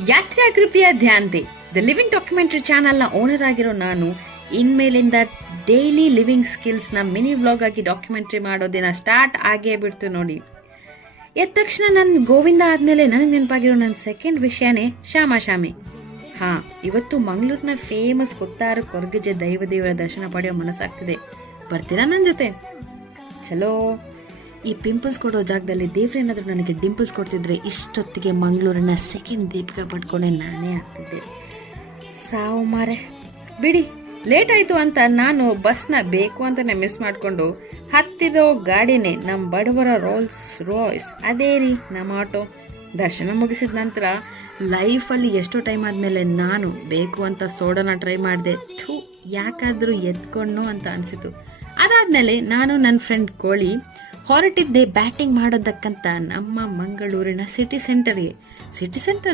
ಯಾತ್ರಾ ಕೃಪೆಯ ಧ್ಯಾನ್ತೆ the living documentary ಚಾನೆಲ್ನ ಓನರ್ ಆಗಿರೋ ನಾನು ಇನ್ಮೇಲಿಂದ ಡೈಲಿ ಲಿವಿಂಗ್ ಸ್ಕಿಲ್ಸ್ನ ಮಿನಿ ವ್ಲಾಗ್ ಆಗಿ ಡಾಕ್ಯುಮೆಂಟ್ರಿ ಮಾಡೋದಿನ ಸ್ಟಾರ್ಟ್ ಆಗೇ ಬಿಡ್ತು ನೋಡಿ. ಎದ್ದ ತಕ್ಷಣ ನನ್ನ ಗೋವಿಂದ ಆದಮೇಲೆ ನನಗೆ ನೆನಪಾಗಿರೋ ನನ್ನ ಸೆಕೆಂಡ್ ವಿಷಯನೇ ಶ್ಯಾಮಾಶಾಮಿ. ಇವತ್ತು ಮಂಗಳೂರಿನ ಫೇಮಸ್ ಕೊತ್ತಾರು ಕೊರಗಜೆ ದೈವದೇವರ ದರ್ಶನ ಪಡೆಯೋ ಮನಸ್ಸಾಗ್ತಿದೆ. ಬರ್ತೀರಾ ನನ್ನ ಜೊತೆ? ಚಲೋ. ಈ ಪಿಂಪಲ್ಸ್ ಕೊಡೋ ಜಾಗದಲ್ಲಿ ದೇವ್ರೇನಾದ್ರೂ ನನಗೆ ಡಿಂಪಲ್ಸ್ ಕೊಡ್ತಿದ್ರೆ ಇಷ್ಟೊತ್ತಿಗೆ ಮಂಗಳೂರಿನ ಸೆಕೆಂಡ್ ದೀಪಿಕಾ ಪಡ್ಕೊಂಡೆ ನಾನೇ ಆಗ್ತಿದ್ದೆ. ಸಾವು ಮಾರೆ ಬಿಡಿ. ಲೇಟ್ ಆಯಿತು ಅಂತ ನಾನು ಬಸ್ನ ಬೇಕು ಅಂತಾನೆ ಮಿಸ್ ಮಾಡಿಕೊಂಡು ಹತ್ತಿರೋ ಗಾಡಿನೇ ನಮ್ಮ ಬಡವರ ರೋಲ್ಸ್ ರಾಯ್ಸ್. ಅದೇ ರೀ ನಮ್ಮ ಆಟೋ. ದರ್ಶನ ಮುಗಿಸಿದ ನಂತರ ಲೈಫಲ್ಲಿ ಎಷ್ಟೋ ಟೈಮ್ ಆದಮೇಲೆ ನಾನು ಬೇಕು ಅಂತ ಸೋಡಾನ ಟ್ರೈ ಮಾಡಿದೆ. ಯಾಕಾದರೂ ಎದ್ಕೊಂಡು ಅಂತ ಅನಿಸಿತು. ಅದಾದಮೇಲೆ ನಾನು ನನ್ನ ಫ್ರೆಂಡ್ ಕೋಳಿ ಹೊರಟಿದ್ದೆ ಬ್ಯಾಟಿಂಗ್ ಮಾಡೋದಕ್ಕಂತ ನಮ್ಮ ಮಂಗಳೂರಿನ ಸಿಟಿ ಸೆಂಟರ್ಗೆ. ಸಿಟಿ ಸೆಂಟ್ರಲ್ಲಿ